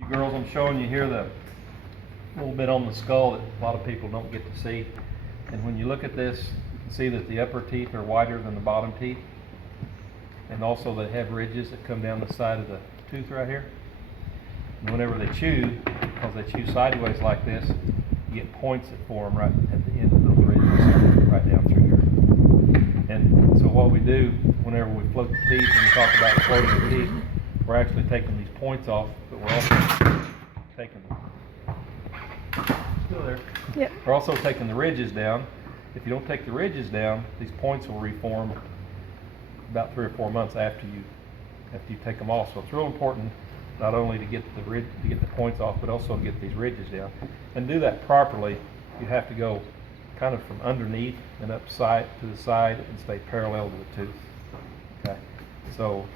You girls, I'm showing you here the little bit on the skull that a lot of people don't get to see. And when you look at this, you can see that the upper teeth are wider than the bottom teeth. And also they have ridges that come down the side of the tooth right here. And whenever they chew, because they chew sideways like this, you get points that form right at the end of those ridges, right down through here. And so what we do whenever we float the teeth, and we talk about floating the teeth, we're actually taking these points off, but we're also taking still there. Yep. We're also taking the ridges down. If you don't take the ridges down, these points will reform about 3 or 4 months after you take them off. So it's real important not only to get the points off, but also to get these ridges down. And to do that properly, you have to go kind of from underneath and up side to the side and stay parallel to the tooth. Okay, so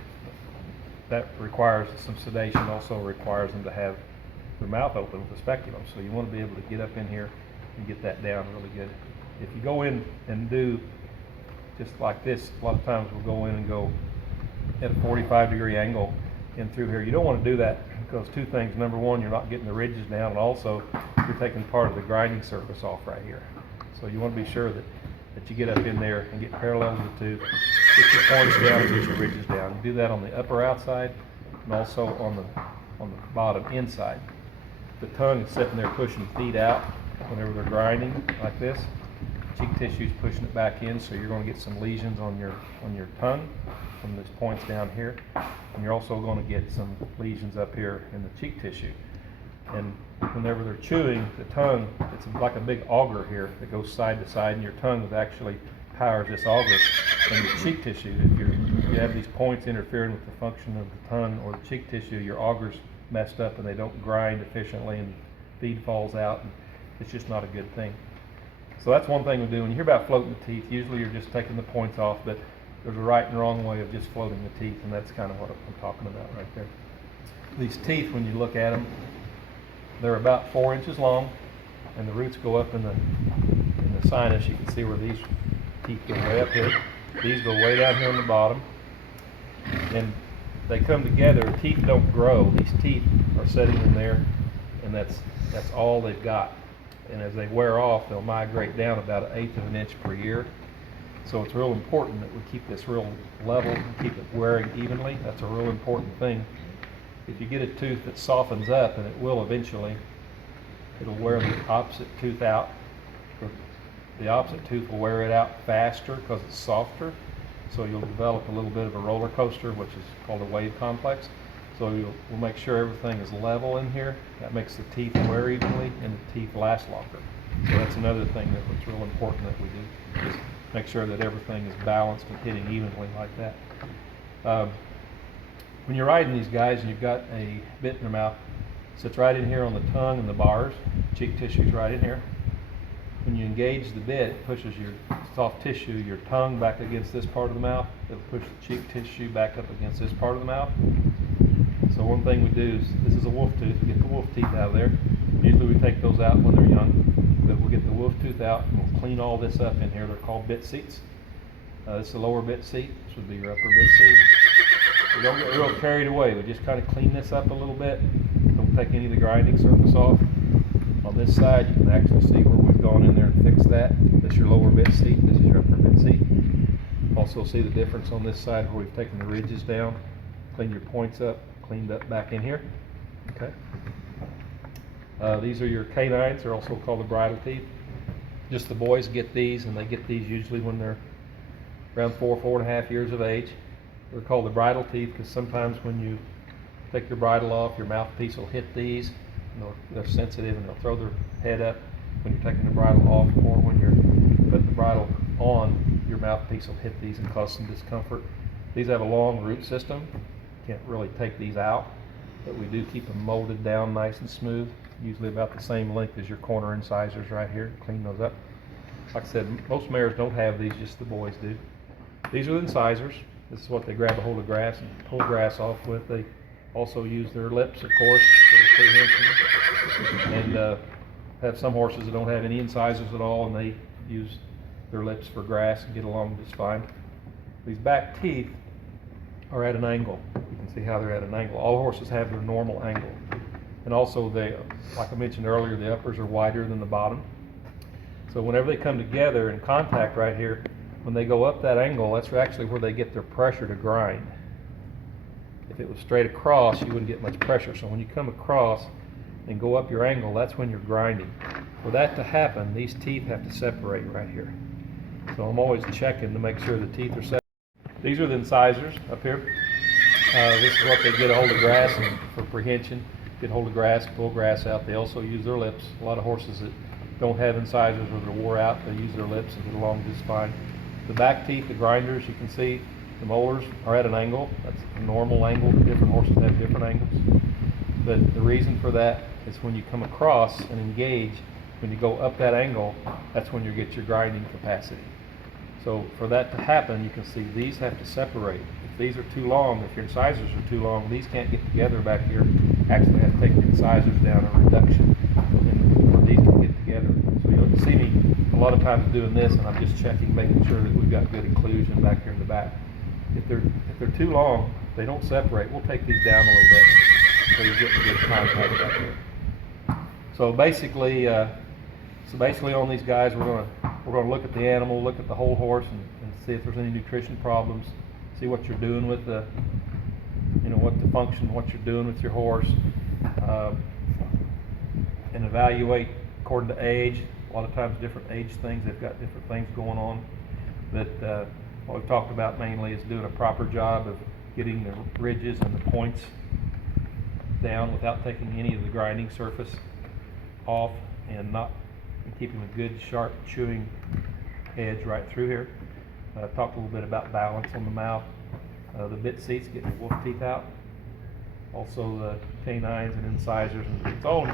that requires some sedation. Also requires them to have their mouth open with a speculum. So you want to be able to get up in here and get that down really good. If you go in and do just like this, a lot of times we'll go in and go at a 45-degree angle in through here. You don't want to do that because two things. Number one, you're not getting the ridges down, and also you're taking part of the grinding surface off right here. So you want to be sure that you get up in there and get parallel to the tooth, get your points down and get your ridges down. You do that on the upper outside and also on the bottom inside. The tongue is sitting there pushing feet out whenever they're grinding like this. Cheek tissue is pushing it back in, so you're going to get some lesions on your tongue from these points down here, and you're also going to get some lesions up here in the cheek tissue. And whenever they're chewing, the tongue, it's like a big auger here that goes side to side, and your tongue is actually powers this auger in the cheek tissue. If you have these points interfering with the function of the tongue or the cheek tissue, your auger's messed up and they don't grind efficiently and feed falls out, and it's just not a good thing. So that's one thing we do. When you hear about floating the teeth, usually you're just taking the points off, but there's a right and wrong way of just floating the teeth, and that's kind of what I'm talking about right there. These teeth, when you look at them, they're about 4 inches long, and the roots go up in the sinus. You can see where these teeth go way up here. These go way down here on the bottom, and they come together. Teeth don't grow. These teeth are sitting in there, and that's all they've got. And as they wear off, they'll migrate down about 1/8 of an inch per year. So it's real important that we keep this real level and keep it wearing evenly. That's a real important thing. If you get a tooth that softens up, and it will eventually, it'll wear the opposite tooth out. The opposite tooth will wear it out faster because it's softer. So you'll develop a little bit of a roller coaster, which is called a wave complex. So we'll make sure everything is level in here. That makes the teeth wear evenly and the teeth last longer. So that's another thing that's real important that we do, is make sure that everything is balanced and hitting evenly like that. When you're riding these guys and you've got a bit in their mouth, it sits right in here on the tongue and the bars. Cheek tissue's right in here. When you engage the bit, it pushes your soft tissue, your tongue back against this part of the mouth. It'll push the cheek tissue back up against this part of the mouth. So one thing we do is, this is a wolf tooth, we get the wolf teeth out of there. Usually we take those out when they're young, but we'll get the wolf tooth out and we'll clean all this up in here. They're called bit seats. This is the lower bit seat, this would be your upper bit seat. We don't get real carried away, we just kind of clean this up a little bit. Don't take any of the grinding surface off. On this side, you can actually see where we've gone in there and fixed that. This is your lower bit seat, this is your upper bit seat. Also see the difference on this side where we've taken the ridges down, cleaned your points up, cleaned up back in here. Okay. These are your canines. They're also called the bridle teeth. Just the boys get these, and they get these usually when they're around 4.5 years of age. They're called the bridle teeth because sometimes when you take your bridle off, your mouthpiece will hit these. And they're sensitive and they'll throw their head up when you're taking the bridle off, or when you're putting the bridle on, your mouthpiece will hit these and cause some discomfort. These have a long root system. Can't really take these out, but we do keep them molded down nice and smooth, usually about the same length as your corner incisors right here. Clean those up. Like I said, most mares don't have these, just the boys do. These are the incisors. This is what they grab a hold of grass and pull grass off with. They also use their lips, of course, for prehension, and have some horses that don't have any incisors at all, and they use their lips for grass and get along just fine. These back teeth are at an angle. You can see how they're at an angle. All horses have their normal angle. And also they, like I mentioned earlier, the uppers are wider than the bottom. So whenever they come together in contact right here, when they go up that angle, that's actually where they get their pressure to grind. If it was straight across, you wouldn't get much pressure. So when you come across and go up your angle, that's when you're grinding. For that to happen, these teeth have to separate right here. So I'm always checking to make sure the teeth are separated. These are the incisors up here. This is what they get a hold of grass and for prehension. Get hold of grass, pull grass out. They also use their lips. A lot of horses that don't have incisors or they're wore out, they use their lips and get along just fine. The back teeth, the grinders, you can see the molars are at an angle. That's a normal angle. Different horses have different angles. But the reason for that is when you come across and engage, when you go up that angle, that's when you get your grinding capacity. So for that to happen, you can see these have to separate. If these are too long, if your incisors are too long, these can't get together back here. Actually have to take the incisors down, a reduction, and these can get together. So you'll see me a lot of times doing this, and I'm just checking, making sure that we've got good inclusion back here in the back. If they're too long, they don't separate. We'll take these down a little bit so you get good contact back here. So basically on these guys, we're gonna look at the animal, look at the whole horse, and see if there's any nutrition problems. See what you're doing with the, what the function, what you're doing with your horse, and evaluate according to age. A lot of times, different age things, they've got different things going on. But what we've talked about mainly is doing a proper job of getting the ridges and the points down without taking any of the grinding surface off, and keeping a good sharp chewing edge right through here. I've talked a little bit about balance on the mouth, the bit seats, getting the wolf teeth out, also the canines and incisors, and it's all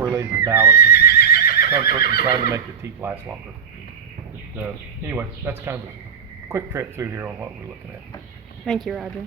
related to balance and comfort and trying to make the teeth last longer. But anyway, that's kind of a quick trip through here on what we're looking at. Thank you, Roger.